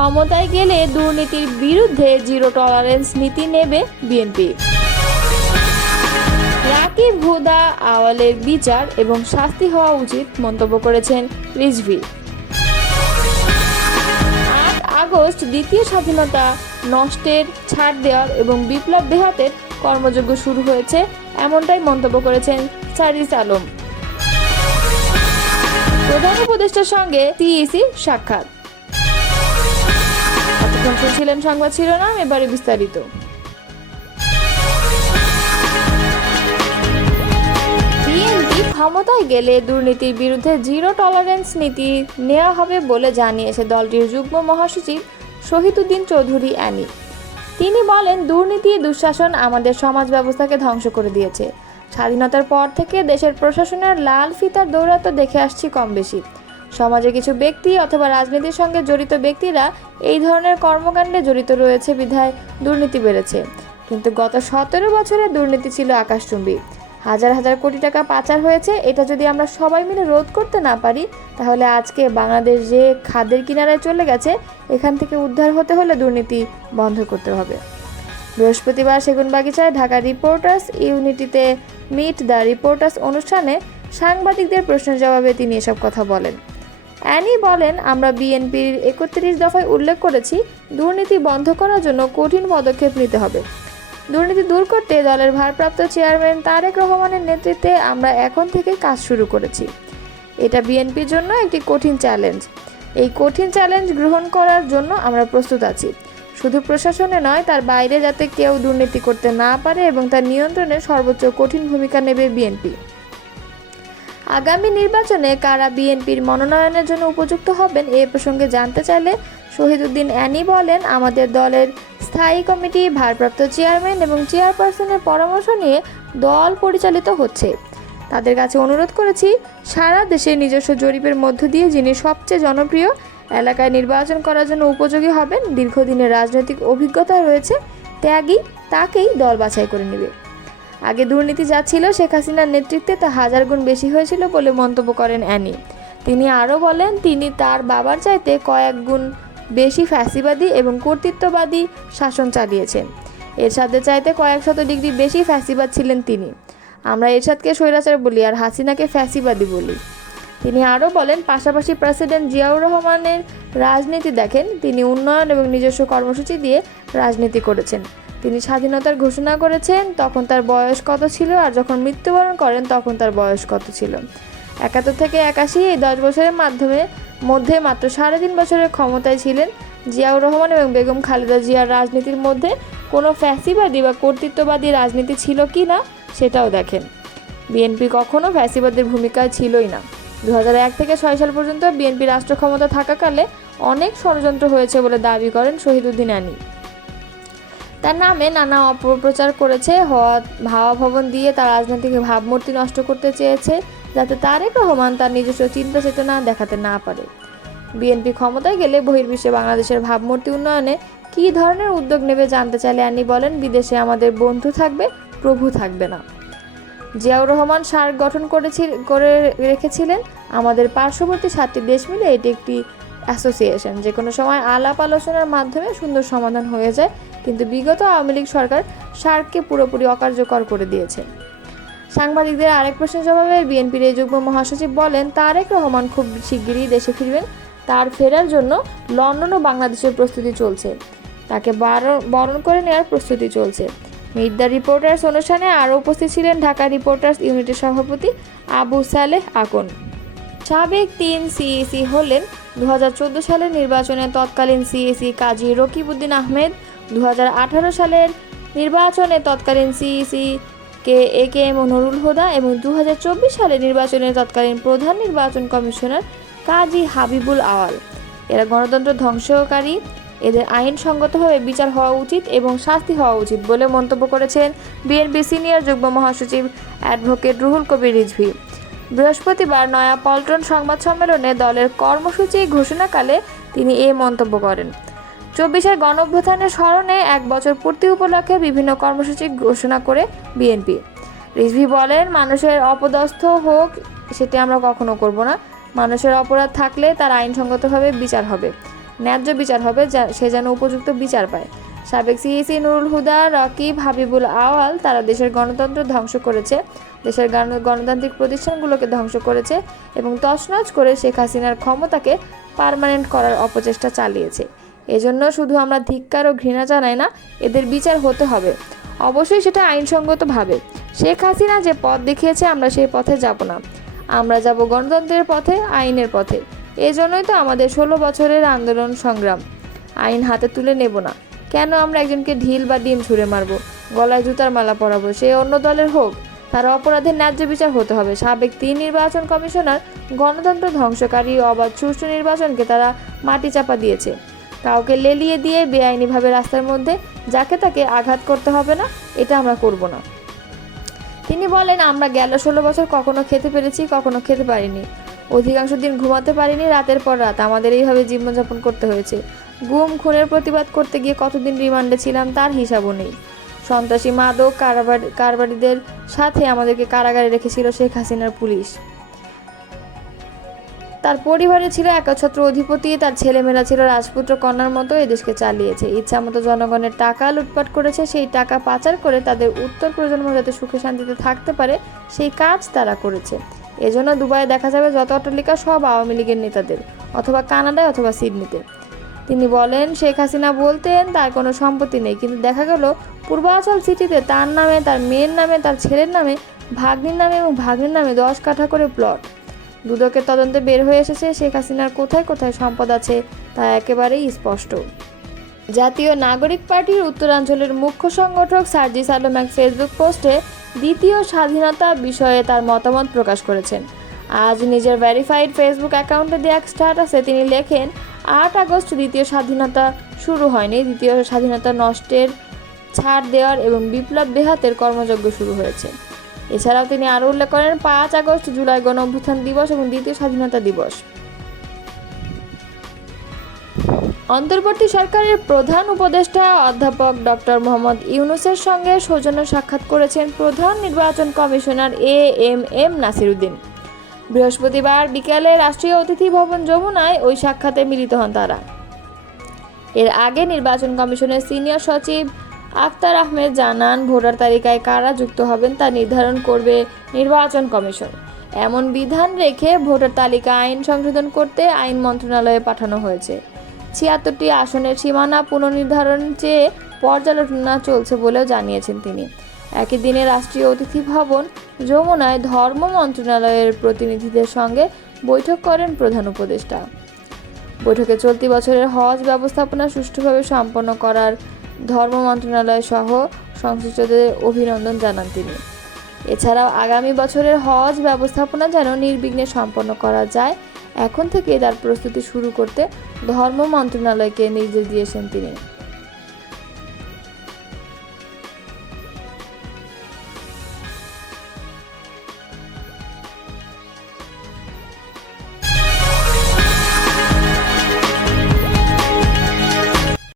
ক্ষমতায় গেলে দুর্নীতির বিরুদ্ধে জিরো টলারেন্স নীতি নেবে বিএনপি। রাকিব হুদা আওয়ালের বিচার এবং শাস্তি হওয়া উচিত মন্তব্য করেছেন রিজভী। 8 আগস্ট দ্বিতীয় স্বাধীনতা নষ্টের ছাড় দেওয়ার এবং বিপ্লব বেহাতের কর্মযজ্ঞ শুরু হয়েছে, এমনটাই মন্তব্য করেছেন সারিস আলম। প্রধান উপদেষ্টার সঙ্গে সিইসি সাক্ষাৎ। এতক্ষণ শুনছিলেন সংবাদ শিরোনাম, এবারে বিস্তারিত। বিএনপি ক্ষমতায় গেলে দুর্নীতির বিরুদ্ধে জিরো টলারেন্স নীতি নেওয়া হবে বলে জানিয়েছে দলটির যুগ্ম মহাসচিব শহীদুদ্দীন চৌধুরী অ্যানি। তিনি বলেন, দুর্নীতি দুঃশাসন আমাদের সমাজ ব্যবস্থাকে ধ্বংস করে দিয়েছে। স্বাধীনতার পর থেকে দেশের প্রশাসনের লাল ফিতার দৌরাত্ম্য দেখে আসছি কম বেশি। সমাজে কিছু ব্যক্তি অথবা রাজনীতির সঙ্গে জড়িত ব্যক্তিরা এই ধরনের কর্মকাণ্ডে জড়িত রয়েছে বিধায় দুর্নীতি বেড়েছে। কিন্তু গত 17 বছরে দুর্নীতি ছিল আকাশচুম্বী। হাজার হাজার কোটি টাকা পাচার হয়েছে। এটা যদি আমরা সবাই মিলে রোধ করতে না পারি, তাহলে আজকে বাংলাদেশ যে খাদের কিনারায় চলে গেছে, এখান থেকে উদ্ধার হতে হলে দুর্নীতি বন্ধ করতে হবে। বৃহস্পতিবার সেগুনবাগিচায় ঢাকা রিপোর্টার্স ইউনিটিতে মিট দ্য রিপোর্টার্স অনুষ্ঠানে সাংবাদিকদের প্রশ্নের জবাবে তিনি এসব কথা বলেন। অ্যানি বলেন, আমরা বিএনপির 31 দফায় উল্লেখ করেছি, দুর্নীতি বন্ধ করার জন্য কঠিন পদক্ষেপ নিতে হবে। দুর্নীতি দূর করতে দলের ভারপ্রাপ্ত চেয়ারম্যান তারেক রহমানের নেতৃত্বে আমরা এখন থেকে কাজ শুরু করেছি। এটা বিএনপির জন্য একটি কঠিন চ্যালেঞ্জ। এই কঠিন চ্যালেঞ্জ গ্রহণ করার জন্য আমরা প্রস্তুত আছি। শুধু প্রশাসনে নয়, তার বাইরে যাতে কেউ দুর্নীতি করতে না পারে এবং তার নিয়ন্ত্রণে সর্বোচ্চ কঠিন ভূমিকা নেবে বিএনপি। আগামী নির্বাচনে কারা বিএনপির মনোনয়নের জন্য উপযুক্ত হবেন এ প্রসঙ্গে জানতে চাইলে শহীদুদ্দীন অ্যানি বলেন, আমাদের দলের স্থায়ী কমিটি, ভারপ্রাপ্ত চেয়ারম্যান এবং চেয়ারপারসনের পরামর্শ নিয়ে দল পরিচালিত হচ্ছে। তাদের কাছে অনুরোধ করেছি, সারা দেশে নিজস্ব জরিপের মধ্য দিয়ে যিনি সবচেয়ে জনপ্রিয়, এলাকায় নির্বাচন করার জন্য উপযোগী হবেন, দীর্ঘদিনের রাজনৈতিক অভিজ্ঞতা রয়েছে, ত্যাগী, তাকেই দল বাছাই করে নেবে। আগে দুর্নীতি যা ছিল শেখ হাসিনার নেতৃত্বে তা 1000 গুণ বেশি হয়েছিল বলে মন্তব্য করেন অ্যানি। তিনি আরও বলেন, তিনি তার বাবার চাইতে কয়েক গুণ বেশি ফ্যাসিবাদী এবং কর্তৃত্ববাদী শাসন চালিয়েছেন। এরশাদের চাইতে কয়েক শত ডিগ্রি বেশি ফ্যাসিবাদ ছিলেন তিনি। আমরা এরশাদকে স্বৈরাচার বলি আর হাসিনাকে ফ্যাসিবাদী বলি। তিনি আরও বলেন, পাশাপাশি প্রেসিডেন্ট জিয়াউর রহমানের রাজনীতি দেখেন। তিনি উন্নয়ন এবং নিজস্ব কর্মসূচি দিয়ে রাজনীতি করেছেন। তিনি স্বাধীনতার ঘোষণা করেছেন, তখন তার বয়স কত ছিল, আর যখন মৃত্যুবরণ করেন তখন তার বয়স কত ছিল। 71 থেকে 81 এই 10 বছরের মধ্যে মাত্র 3.5 বছরের ক্ষমতায় ছিলেন জিয়াউর রহমান এবং বেগম খালেদা জিয়ার রাজনীতির মধ্যে কোনো ফ্যাসিবাদী বা কর্তৃত্ববাদী রাজনীতি ছিল কি না সেটাও দেখেন। বিএনপি কখনো ফ্যাসিবাদের ভূমিকায় ছিলই না। 2001 থেকে 6 সাল পর্যন্ত বিএনপি রাষ্ট্র ক্ষমতা থাকাকালে অনেক ষড়যন্ত্র হয়েছে বলে দাবি করেন শহীদুদ্দীন অ্যানি। তার নামে নানা অপপ্রচার করেছে, হাওয়া ভবন দিয়ে তার রাজনৈতিক ভাবমূর্তি নষ্ট করতে চেয়েছে, যাতে তারেক রহমান তার নিজস্ব চিন্তা চেতনা দেখাতে না পারে। বিএনপি ক্ষমতায় গেলে বহির্বিশ্বে বাংলাদেশের ভাবমূর্তি উন্নয়নে কী ধরনের উদ্যোগ নেবে জানতে চাইলে অ্যানি বলেন, বিদেশে আমাদের বন্ধু থাকবে, প্রভু থাকবে না। জিয়াউর রহমান সার্ক গঠন করে রেখেছিলেন। আমাদের পার্শ্ববর্তী 7টি দেশ মিলে এটি একটি অ্যাসোসিয়েশন। যে কোনো সময় আলাপ আলোচনার মাধ্যমে সুন্দর সমাধান হয়ে যায়, কিন্তু বিগত আওয়ামী লীগ সরকার সার্ককে পুরোপুরি অকার্যকর করে দিয়েছে। সাংবাদিকদের আরেক প্রশ্নের জবাবে বিএনপির এই যুগ্ম মহাসচিব বলেন, তারেক রহমান খুব শিগগিরই দেশে ফিরবেন। তার ফেরার জন্য লন্ডন ও বাংলাদেশের প্রস্তুতি চলছে। তাকে বরণ করে নেওয়ার প্রস্তুতি চলছে। মিট দ্য রিপোর্টার্স অনুষ্ঠানে আরও উপস্থিত ছিলেন ঢাকা রিপোর্টার্স ইউনিটের সভাপতি আবু সালেহ আকন। সাবেক 3 সিইসি হলেন 2014 সালের নির্বাচনে তৎকালীন সিইসি কাজী রকিবউদ্দিন আহমেদ, 2018 সালের নির্বাচনে তৎকালীন সিইসি একেএম নুরুল হুদা এবং 2024 সালের নির্বাচনে তৎকালীন প্রধান নির্বাচন কমিশনার কাজী হাবিবুল আওয়াল। এরা গণতন্ত্র ধ্বংসকারী, এদের আইনসঙ্গতভাবে বিচার হওয়া উচিত এবং শাস্তি হওয়া উচিত বলে মন্তব্য করেছেন বিএনপি সিনিয়র যুগ্ম মহাসচিব অ্যাডভোকেট রুহুল কবির রিজভী। বৃহস্পতিবার নয়াপল্টন সংবাদ সম্মেলনে দলের কর্মসূচি ঘোষণাকালে তিনি এই মন্তব্য করেন। 24-এর গণঅভ্যুত্থানের স্মরণে 1 বছর পূর্তি উপলক্ষে বিভিন্ন কর্মসূচি ঘোষণা করে বিএনপি। রিজভী বলেন, মানুষের অপদস্থ হোক সেটি আমরা কখনো করব না। মানুষের অপরাধ থাকলে তার আইনসঙ্গতভাবে বিচার হবে। ন্যায্য বিচার হবে, সে যেন উপযুক্ত বিচার পায়। সাবেক সিইসি নুরুল হুদা, রকিব, হাবিবুল আওয়াল তারা দেশের গণতন্ত্র ধ্বংস করেছে, দেশের গণতান্ত্রিক প্রতিষ্ঠানগুলোকে ধ্বংস করেছে এবং তছনছ করে শেখ হাসিনার ক্ষমতাকে পার্মানেন্ট করার অপচেষ্টা চালিয়েছে। এজন্য শুধু আমরা ধিক্কার ও ঘৃণা জানাই না, এদের বিচার হতে হবে, অবশ্যই সেটা আইনসঙ্গতভাবে। শেখ হাসিনা যে পথ দেখিয়েছে আমরা সেই পথে যাব না, আমরা যাব গণতন্ত্রের পথে, আইনের পথে। এজন্যই তো আমাদের 16 বছরের আন্দোলন সংগ্রাম। আইন হাতে তুলে নেব না। কেন আমরা একজনকে ঢিল বা ডিম ছুঁড়ে মারবো, গলায় জুতার মালা পরাবো, সে অন্য দলের হোক? তার অপরাধের ন্যায্য বিচার হতে হবে। সাবেক 3 নির্বাচন কমিশনার গণতন্ত্র ধ্বংসকারী অবাধ সুষ্ঠু নির্বাচনকে তারা মাটি চাপা দিয়েছে। কাউকে লেলিয়ে দিয়ে বেআইনিভাবে রাস্তার মধ্যে যাকে তাকে আঘাত করতে হবে না, এটা আমরা করব না। তিনি বলেন, আমরা গেল 16 বছর কখনো খেতে পেরেছি, কখনো খেতে পারিনি, অধিকাংশ দিন ঘুমাতে পারিনি, রাতের পর রাত আমাদের এইভাবে জীবনযাপন করতে হয়েছে। গুম খুনের প্রতিবাদ করতে গিয়ে কতদিন রিমান্ডে ছিলাম তার হিসাবও নেই। সন্ত্রাসী, মাদক কারবারিদের সাথে আমাদেরকে কারাগারে রেখেছিল শেখ হাসিনার পুলিশ। তার পরিবারে ছিল একচ্ছত্র অধিপতি, তার ছেলেমেয়েরা ছিল রাজপুত্র কন্যার মতো এদেশকে চালিয়েছে। ইচ্ছামতো জনগণের টাকা লুটপাট করেছে, সেই টাকা পাচার করে তাদের উত্তর প্রজন্ম যাতে সুখে শান্তিতে থাকতে পারে সেই কাজ তারা করেছে। এজন্য দুবাইয়ে দেখা যাবে যত অট্টালিকা সব আওয়ামী লীগের নেতাদের, অথবা কানাডায় অথবা সিডনিতে। তিনি বলেন, শেখ হাসিনা বলতেন তার কোনো সম্পত্তি নেই, কিন্তু দেখা গেল পূর্বাচল সিটিতে তার নামে, তার মেয়ের নামে, তার ছেলের নামে, ভাগ্নির নামে এবং ভাগ্নির নামে 10 কাঠা করে প্লট। দুদকের তদন্তে বের হয়ে এসেছে শেখ হাসিনার কোথায় কোথায় সম্পদ আছে তা একেবারেই স্পষ্ট। জাতীয় নাগরিক পার্টির উত্তরাঞ্চলের মুখ্য সংগঠক সার্জিস আলম এক ফেসবুক পোস্টে দ্বিতীয় স্বাধীনতা বিষয়ে তার মতামত প্রকাশ করেছেন। আজ নিজের ভেরিফাইড ফেসবুক অ্যাকাউন্টে দেওয়া এক স্ট্যাটাসে তিনি লেখেন, 8 আগস্ট দ্বিতীয় স্বাধীনতা শুরু হয়নি, দ্বিতীয় স্বাধীনতা নষ্টের, ছাড় দেওয়ার এবং বিপ্লব বেহাতের কর্মযজ্ঞ শুরু হয়েছে। এছাড়াও তিনি আরও উল্লেখ করেন, 5 আগস্ট জুলাই গণ অভ্যুত্থান দিবস এবং দ্বিতীয় স্বাধীনতা দিবস। অন্তর্বর্তী সরকারের প্রধান উপদেষ্টা অধ্যাপক ডক্টর মোহাম্মদ ইউনূসের সঙ্গে সৌজন্য সাক্ষাৎ করেছেন প্রধান নির্বাচন কমিশনার এএমএম নাসিরউদ্দিন। বৃহস্পতিবার বিকেলে রাষ্ট্রীয় অতিথি ভবন যমুনায় ওই সাক্ষাতে মিলিত হন তারা। এর আগে নির্বাচন কমিশনের সিনিয়র সচিব আখতার আহমেদ জানান, ভোটার তালিকায় কারা যুক্ত হবেন তা নির্ধারণ করবে নির্বাচন কমিশন। এমন বিধান রেখে ভোটার তালিকা আইন সংশোধন করতে আইন মন্ত্রণালয়ে পাঠানো হয়েছে। 76টি আসনের সীমানা পুনর্নির্ধারণ চেয়ে পর্যালোচনা চলছে বলেও জানিয়েছেন তিনি। একই দিনে রাষ্ট্রীয় অতিথি ভবন যমুনায় ধর্ম মন্ত্রণালয়ের প্রতিনিধিদের সঙ্গে বৈঠক করেন প্রধান উপদেষ্টা। বৈঠকে চলতি বছরের হজ ব্যবস্থাপনা সুষ্ঠুভাবে সম্পন্ন করার ধর্ম মন্ত্রণালয় সহ সংশ্লিষ্টদের অভিনন্দন জানান তিনি। এছাড়াও আগামী বছরের হজ ব্যবস্থাপনা যেন নির্বিঘ্নে সম্পন্ন করা যায়, এখন থেকে তার প্রস্তুতি শুরু করতে ধর্ম মন্ত্রণালয়কে নির্দেশ দিয়েছেন তিনি।